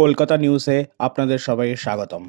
কলকাতা নিউজে আপনাদের সবাইকে স্বাগতম।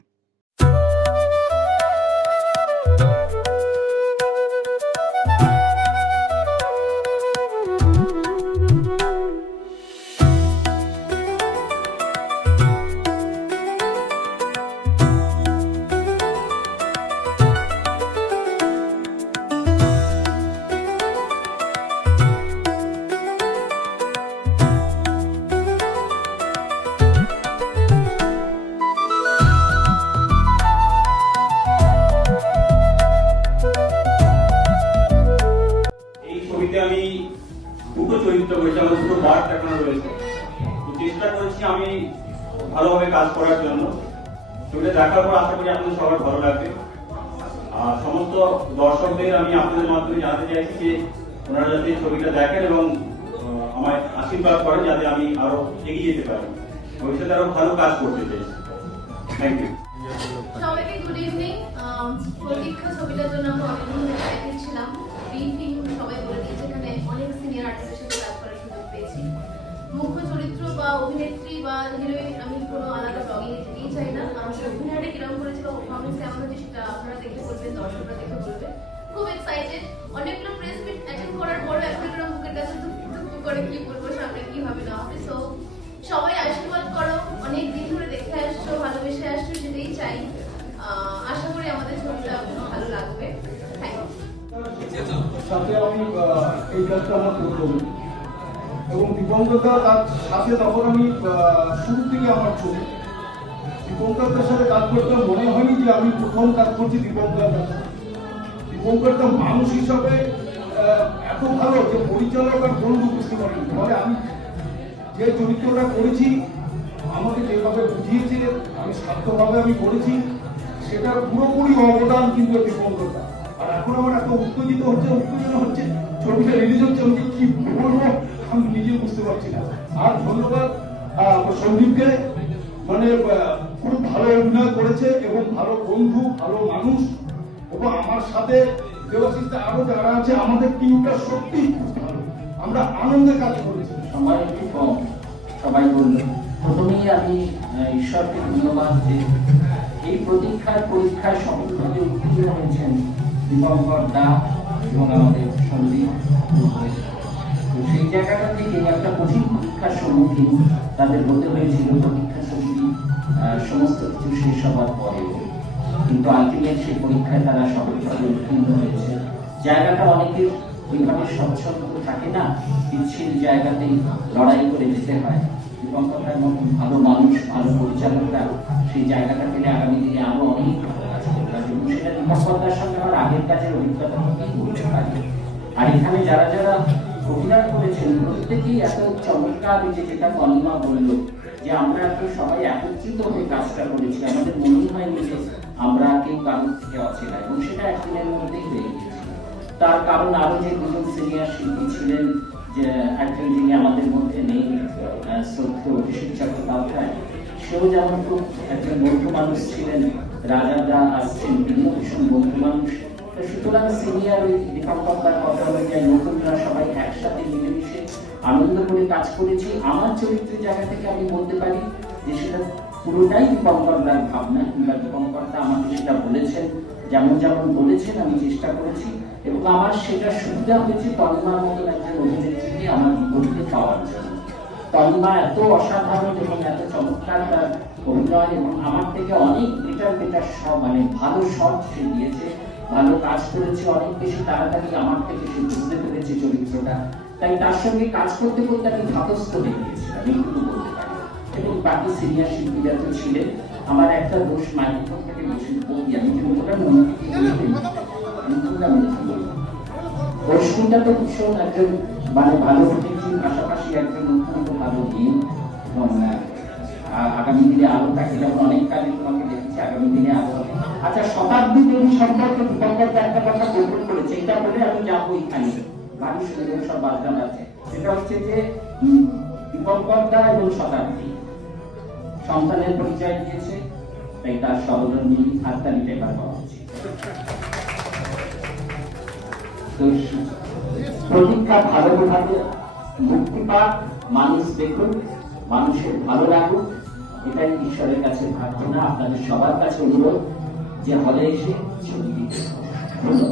আমি দুটো চরিত্র করেছি, আমার দুটো পার্ট এখনো রয়েছে। তো চেষ্টা করেছি আমি ভালোভাবে কাজ করার জন্য। ছবিটা দেখার পর আশা করি আপনাদের সবার ভালো লাগবে। আর সমস্ত দর্শকদের আমি আপনাদের মাধ্যমে জানাতে চাইছি যে ওনারা যাতে ছবিটা দেখেন এবং আমায় আশীর্বাদ করেন যাতে আমি আরো এগিয়ে যেতে পারি, ভবিষ্যতে আরো ভালো কাজ করতে চাই। Thank you. সবাইকে গুড ইভিনিং। প্রতীক্ষা ছবিটার জন্য আমরা অনেক এক্সাইটেড ছিলাম। ব্রিফিং সবাই বলে দিয়েছে, এখানে অনেক সিনিয়র আর্টিস্টের সাথে কাজ করার সুযোগ পেয়েছি। মুখ্য চরিত্র বা অভিনেত্রী বা হিরোইন আমি কোনো আলাদা ব্লগিং যেতেই চাই না। অভিনয়টা কিরকম করেছি বা পারফরমেন্স কেমন হয়েছে সেটা আপনারা দেখে বলবেন, দর্শকরা দেখে বলবেন। খুব এক্সাইটেড। অনেকগুলো প্রেস মিট অ্যাটেন্ড করার পরও এখন একটা বুকের কাছে টুকটুক করে কি বলবো, সামনে কি হবে না হবে। সো সবাই আশীর্বাদ করো, অনেক দিন ধরে দেখে আসছো, ভালোবেসে আসছো, সেটাই চাই। আশা করি আমাদের ছবিটা ভালো লাগবে। Thank you. সাথে আমি এই কাজটা আমার প্রথম, এবং দীপঙ্করদার সাথে তখন আমি শুরু থেকে আমার ছবি দীপঙ্করদার সাথে কাজ করতে মনে হয়নি যে আমি প্রথম কাজ করছি দীপঙ্করদার সাথে। দীপঙ্করদা মানুষ হিসাবে এত ভালো যে পরিচালক আর বন্ধু বুঝতে পারেনি। ফলে আমি যে চরিত্রটা করেছি আমাকে যেভাবে বুঝিয়েছে আমি সাধ্যভাবে আমি করেছি, সেটার পুরোপুরি অবদান কিন্তু দীপঙ্করদা। আর এখন আমার এত উত্তেজনা হচ্ছে ছবিটা রিলিজ হচ্ছে, আমি কি বলবো আমি নিজে বুঝতে পারছি না। আর ধন্যবাদ সন্দীপকে, মানে খুব ভালো অভিনয় করেছে এবং ভালো বন্ধু, ভালো মানুষ। এবং আমার সাথে দেবাশিসটা আরো যারা আছে, আমাদের টিমটা সত্যি খুব ভালো, আমরা আনন্দে কাজ করেছি। সময় একটু কম, সবাই বলল। প্রথমেই আমি ঈশ্বরকে ধন্যবাদ যে এই পরীক্ষায় সফলভাবে উত্তীর্ণ হয়েছেন দীপঙ্কর দা এবং আমাদের সন্দীপ। তো সেই জায়গাটা থেকে একটা কঠিন পরীক্ষার সম্মুখীন তাদের হতে হয়েছিল পরীক্ষা সমিতি সমস্ত কিছু শেষ হওয়ার পরেও, কিন্তু আলটিমেট সেই পরীক্ষায় তারা সফলভাবে উত্তীর্ণ হয়েছে। জায়গাটা অনেকের ওইভাবে স্বচ্ছন্দ থাকে না, পিচ্ছিল জায়গাতেই লড়াই করে যেতে হয়। দীপঙ্করের মতন ভালো মানুষ, ভালো পরিচালকরা সেই জায়গাটা পেলে আগামী দিনে আরো অনেক ভালো কাজ করতে পারবে, এবং সেটা দীপঙ্করের সঙ্গে আমার আগের কাজের অভিজ্ঞতা থেকেই বলতে পারি। আর এখানে যারা যারা অভিনয় করেছেন প্রত্যেকেই এত চমৎকার, যে যেটা কনিমা বলল যে আমরা এত সবাই একত্রিত হয়ে কাজটা করেছি, আমাদের মনে হয়নি যে আমরা কেউ কারোর থেকে অচেনা, এবং সেটা একদিনের মধ্যেই হয়ে গিয়েছিল। তার কারণ আরো যে দুজন সিনিয়র শিল্পী ছিলেন, যে একজন যিনি আমাদের মধ্যে নেই, শ্রদ্ধেয় অভিষেক চট্টোপাধ্যায়, সেও যেমন খুব একজন বন্ধু মানুষ ছিলেন। রাজা আসছেন, তিনিও ভীষণ বন্ধু মানুষ। সুতরাং সিনিয়র ওই দীপঙ্করদার কথা অনুযায়ী নতুনরা সবাই একসাথে মিলেমিশে আনন্দ করে কাজ করেছি। আমার চরিত্রের জায়গা থেকে আমি বলতে পারি যে সেটা পুরোটাই দীপঙ্করদার ভাবনা, কিংবা দীপঙ্করদা আমাকে সেটা বলেছেন, যেমন যেমন বলেছেন আমি চেষ্টা করেছি। এবং আমার সেটা সুবিধা হয়েছে তনিমার মতন একজন অভিনেত্রীকে আমার বিপরীতে পাওয়ার জন্য। তনিমা এত অসাধারণ এবং এত চমৎকার তার অভিনয়, এবং আমার থেকে অনেক বেটার সব, মানে ভালো শট সে দিয়েছে, ভালো কাজ করেছে, অনেক বেশি তাড়াতাড়ি আমার থেকে সে বুঝতে পেরেছে চরিত্রটা। তাই তার সঙ্গে কাজ করতে করতে আমি ধাতস্থ হয়ে গিয়েছিলাম, এইটুকু বলতে পারি। এবং বাকি সিনিয়র শিল্পীরা তো ছিলেন। আমার একটা দোষ, মাইক্রোফোন থেকে বেশি বলি আমি, যে ওটা রশ্মিটা তো ভীষণ একজন মানে ভালো অভিনেত্রীর পাশাপাশি একজন অত্যন্ত ভালো দিন, এবং আগামী দিনে আরো তাকে যেমন অনেক কাজে তোমাকে দেখেছি, আগামী দিনে আরো। আচ্ছা, শতাব্দী দেবী সম্পর্কে দীপঙ্করদা একটা কথা গোপন করেছে, এটা বলে আমি যাবো এখানে বাড়ির সঙ্গে সব বাদগান আছে। সেটা হচ্ছে যে দীপঙ্করদা এবং শতাব্দী সন্তানের পরিচয় দিয়েছে, তাই তার সহধর্মী হাততালি টেকার পাওয়া উচিত। প্রতীক্ষা ভালোভাবে মুক্তি পাক, মানুষ দেখুন, মানুষের ভালো লাগুক, এটাই ঈশ্বরের কাছে প্রার্থনা, আপনাদের সবার কাছে অনুরোধ যে হলে এসে ছবি দিতে। ধন্যবাদ।